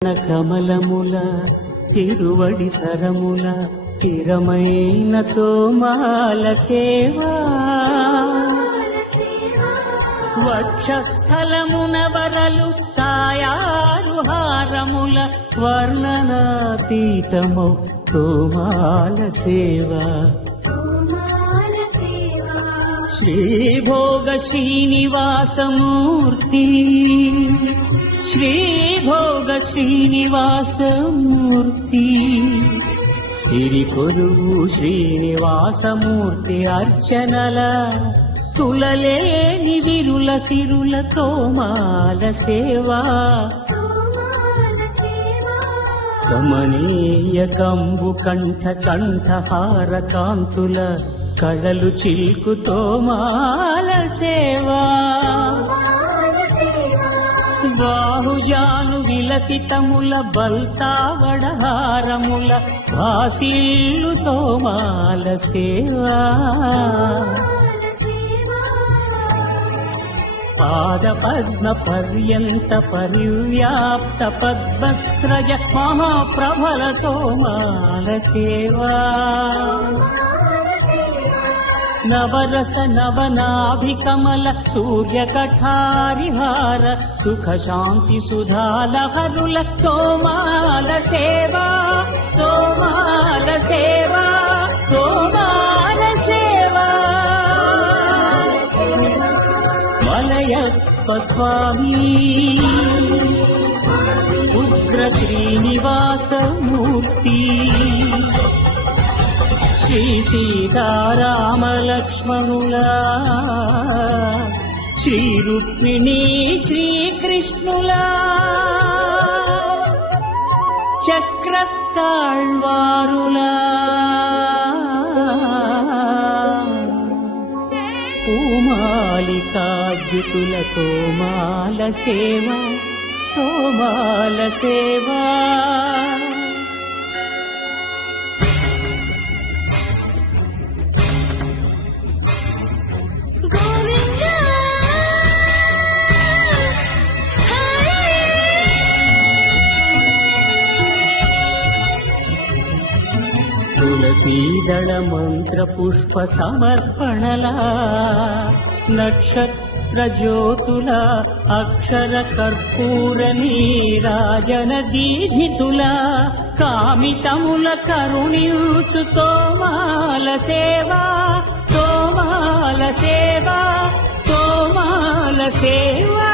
కమలముల తిరువడి సరముల తిరమైన తోమాల సేవా వక్షస్థలమున వరలు తాయారు హారముల వర్ణనాతీతమౌ తోమాల సేవా శ్రీభోగ శ్రీనివాసమూర్తి శ్రీభోగ శ్రీనివాసమూర్తి సిరి కొలువు శ్రీనివాసమూర్తి అర్చనల తులలేని విరుల సిరుల తోమాల సేవా కమనీయ కంబు కంఠ కంఠహార కాంతుల కళలు చిల్కు తోమాల సేవా బాహుజాను విలసితముల బల్తావడహారముల భాసిల్లు తోమాల సేవా పాద పద్మ పర్యంత పరివ్యాప్త పద్మశ్రయ మహాప్రభల తోమాల సేవా నవరస నవనాభికమల సూర్యకఠారిహార సుఖ శాంతి సుధాలహరుల తోమాల సేవా తోమాల సేవా తోమాల సేవా మలయప్ప స్వామి ఉగ్ర శ్రీనివాసమూర్తి శ్రీ సీతారామలక్ష్మణులా శ్రీ రుక్మిణీ శ్రీకృష్ణులా చక్రతాళ్వారులా పూమాలికాద్యుతుల తోమాల సేవా తోమాల సేవా తులసీదళ మంత్ర పుష్ప సమర్పణలా నక్షత్ర జ్యోతుల అక్షర కర్పూర నీరాజన దీధితుల కామితముల కరుణించు తోమాల సేవా తోమాల సేవా తోమాల సేవా